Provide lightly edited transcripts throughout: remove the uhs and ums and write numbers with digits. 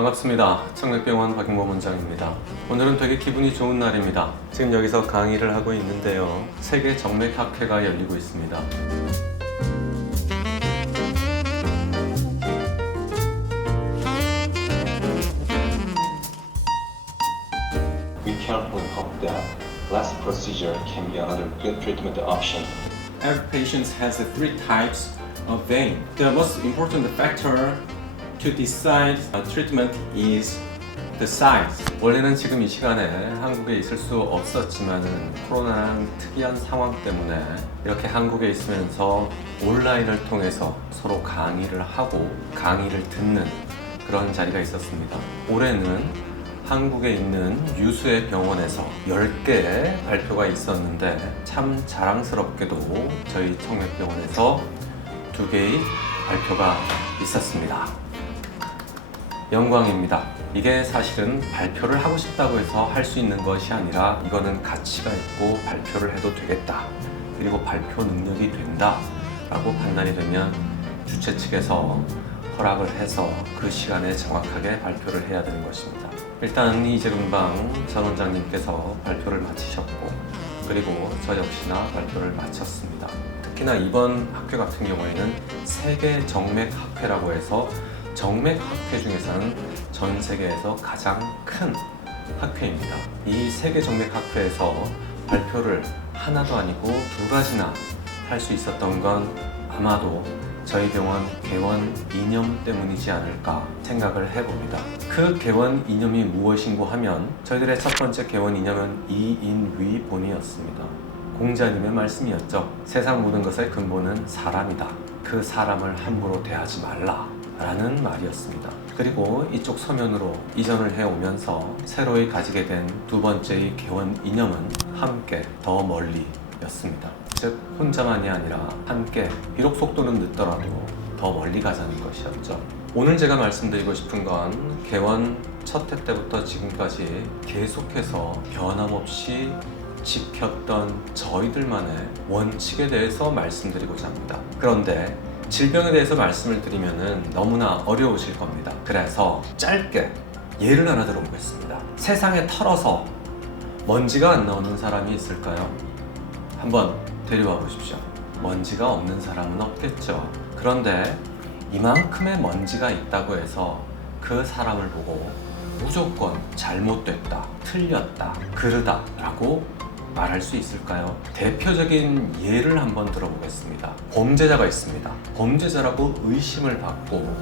반갑습니다. 청백병원 박용범 원장입니다. 오늘은 되게 기분이 좋은 날입니다. 지금 여기서 강의를 하고 있는데요. 세계 정맥학회가 열리고 있습니다. We carefully hope that plastic procedure can be another good treatment option. Every patient has three types of vein. The most important factor to decide a treatment is the size. 원래는 지금 이 시간에 한국에 있을 수 없었지만은 코로나랑 특이한 상황 때문에 이렇게 한국에 있으면서 온라인을 통해서 서로 강의를 하고 강의를 듣는 그런 자리가 있었습니다. 올해는 한국에 있는 유수의 병원에서 10개의 발표가 있었는데 참 자랑스럽게도 저희 청맥병원에서 2개의 발표가 있었습니다. 영광입니다. 이게 사실은 발표를 하고 싶다고 해서 할 수 있는 것이 아니라 이거는 가치가 있고 발표를 해도 되겠다. 그리고 발표 능력이 된다 라고 판단이 되면 주최 측에서 허락을 해서 그 시간에 정확하게 발표를 해야 되는 것입니다. 일단 이재근방 전 원장님께서 발표를 마치셨고 그리고 저 역시나 발표를 마쳤습니다. 특히나 이번 학회 같은 경우에는 세계 정맥학회라고 해서 정맥학회 중에서는 전 세계에서 가장 큰 학회입니다. 이 세계 정맥학회에서 발표를 하나도 아니고 2가지나 할 수 있었던 건 아마도 저희 병원 개원 이념 때문이지 않을까 생각을 해봅니다. 그 개원 이념이 무엇인고 하면 저희들의 첫 번째 개원 이념은 이인위본이었습니다. 공자님의 말씀이었죠. 세상 모든 것의 근본은 사람이다. 그 사람을 함부로 대하지 말라 라는 말이었습니다. 그리고 이쪽 서면으로 이전을 해오면서 새로이 가지게 된 2번째의 개원 이념은 함께 더 멀리 였습니다. 즉 혼자만이 아니라 함께 비록 속도는 늦더라도 더 멀리 가자는 것이었죠. 오늘 제가 말씀드리고 싶은 건 개원 첫 해 때부터 지금까지 계속해서 변함없이 지켰던 저희들만의 원칙에 대해서 말씀드리고자 합니다. 그런데 질병에 대해서 말씀을 드리면은 너무나 어려우실 겁니다. 그래서 짧게 예를 하나 들어보겠습니다. 세상에 털어서 먼지가 안 나오는 사람이 있을까요? 한번 데려와 보십시오. 먼지가 없는 사람은 없겠죠. 그런데 이만큼의 먼지가 있다고 해서 그 사람을 보고 무조건 잘못됐다, 틀렸다, 그르다 라고 말할 수 있을까요? 대표적인 예를 한번 들어보겠습니다. 범죄자가 있습니다. 범죄자라고 의심을 받고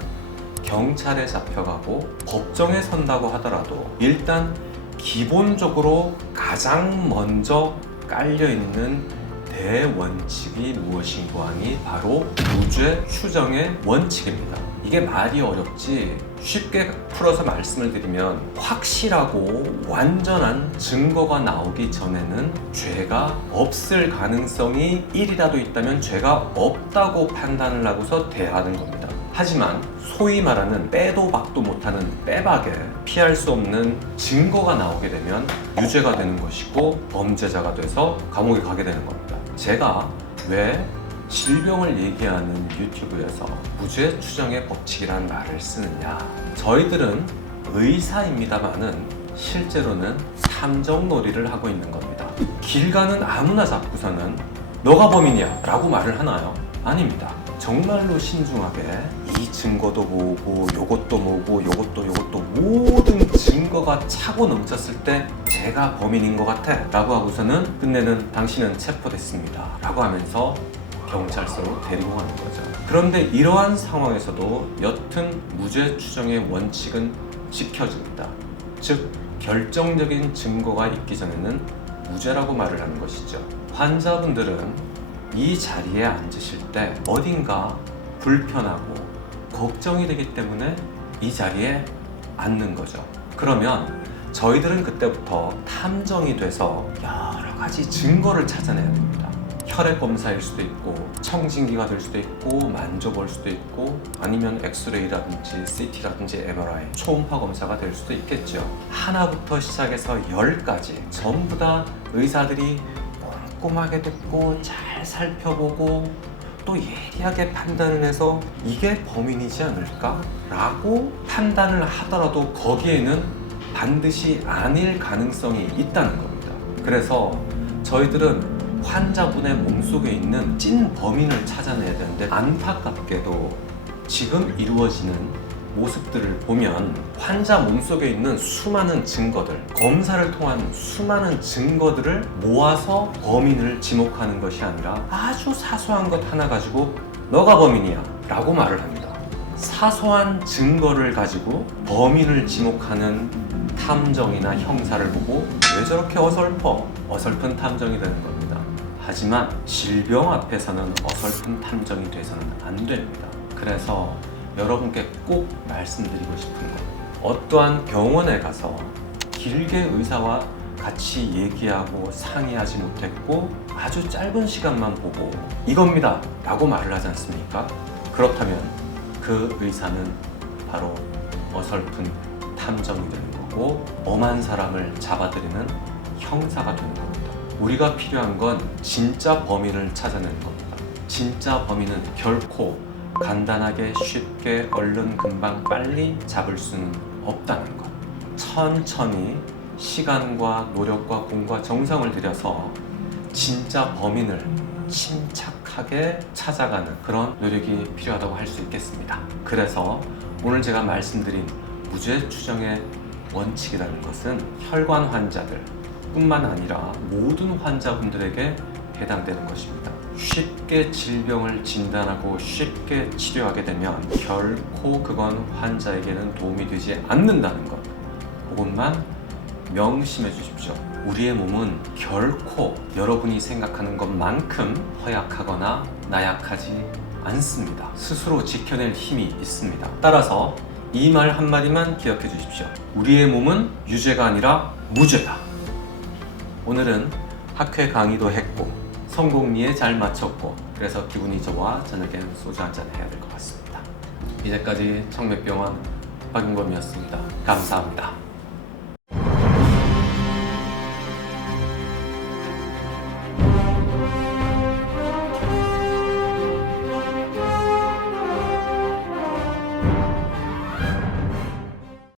경찰에 잡혀가고 법정에 선다고 하더라도 일단 기본적으로 가장 먼저 깔려있는 대원칙이 무엇인고 하니 바로 무죄 추정의 원칙입니다. 이게 말이 어렵지 쉽게 풀어서 말씀을 드리면 확실하고 완전한 증거가 나오기 전에는 죄가 없을 가능성이 1이라도 있다면 죄가 없다고 판단을 하고서 대하는 겁니다. 하지만 소위 말하는 빼도 박도 못하는 빼박에 피할 수 없는 증거가 나오게 되면 유죄가 되는 것이고 범죄자가 돼서 감옥에 가게 되는 겁니다. 제가 왜 질병을 얘기하는 유튜브에서 무죄 추정의 법칙이라는 말을 쓰느냐? 저희들은 의사입니다만은 실제로는 탐정놀이를 하고 있는 겁니다. 길 가는 아무나 잡고서는 너가 범인이야 라고 말을 하나요? 아닙니다. 정말로 신중하게 이 증거도 모으고 요것도 모으고 요것도 모든 증거가 차고 넘쳤을 때 제가 범인인 것 같아 라고 하고서는 끝내는 당신은 체포됐습니다 라고 하면서 경찰서로 데리고 가는 거죠. 그런데 이러한 상황에서도 여튼 무죄 추정의 원칙은 지켜집니다. 즉 결정적인 증거가 있기 전에는 무죄라고 말을 하는 것이죠. 환자분들은 이 자리에 앉으실 때 어딘가 불편하고 걱정이 되기 때문에 이 자리에 앉는 거죠. 그러면 저희들은 그때부터 탐정이 돼서 여러 가지 증거를 찾아내야 됩니다. 혈액 검사일 수도 있고 청진기가 될 수도 있고 만져볼 수도 있고 아니면 엑스레이라든지 CT라든지 MRI 초음파 검사가 될 수도 있겠죠. 하나부터 시작해서 10가지 전부 다 의사들이 꼼꼼하게 듣고 잘 살펴보고 또 예리하게 판단을 해서 이게 범인이지 않을까? 라고 판단을 하더라도 거기에는 반드시 아닐 가능성이 있다는 겁니다. 그래서 저희들은 환자분의 몸속에 있는 찐 범인을 찾아내야 되는데, 안타깝게도 지금 이루어지는 모습들을 보면 환자 몸속에 있는 수많은 증거들, 검사를 통한 수많은 증거들을 모아서 범인을 지목하는 것이 아니라 아주 사소한 것 하나 가지고 너가 범인이야 라고 말을 합니다. 사소한 증거를 가지고 범인을 지목하는 탐정이나 형사를 보고 왜 저렇게 어설픈 탐정이 되는 겁니다. 하지만 질병 앞에서는 어설픈 탐정이 돼서는 안 됩니다. 그래서 여러분께 꼭 말씀드리고 싶은 건, 어떠한 병원에 가서 길게 의사와 같이 얘기하고 상의하지 못했고 아주 짧은 시간만 보고 이겁니다 라고 말을 하지 않습니까? 그렇다면 그 의사는 바로 어설픈 탐정이 되는 거고 엄한 사람을 잡아들이는 형사가 되는 겁니다. 우리가 필요한 건 진짜 범인을 찾아내는 겁니다. 진짜 범인은 결코 간단하게 쉽게 얼른 금방 빨리 잡을 수는 없다는 것. 천천히 시간과 노력과 공과 정성을 들여서 진짜 범인을 침착하게 찾아가는 그런 노력이 필요하다고 할 수 있겠습니다. 그래서 오늘 제가 말씀드린 무죄 추정의 원칙이라는 것은 혈관 환자들 뿐만 아니라 모든 환자분들에게 해당되는 것입니다. 쉽게 질병을 진단하고 쉽게 치료하게 되면 결코 그건 환자에게는 도움이 되지 않는다는 것, 그것만 명심해 주십시오. 우리의 몸은 결코 여러분이 생각하는 것만큼 허약하거나 나약하지 않습니다. 스스로 지켜낼 힘이 있습니다. 따라서 이 말 한마디만 기억해 주십시오. 우리의 몸은 유죄가 아니라 무죄다. 오늘은 학회 강의도 했고 성공리에 잘 마쳤고, 그래서 기분이 좋아 저녁엔 소주 한잔 해야 될 것 같습니다. 이제까지 청맥병원 박윤범이었습니다. 감사합니다.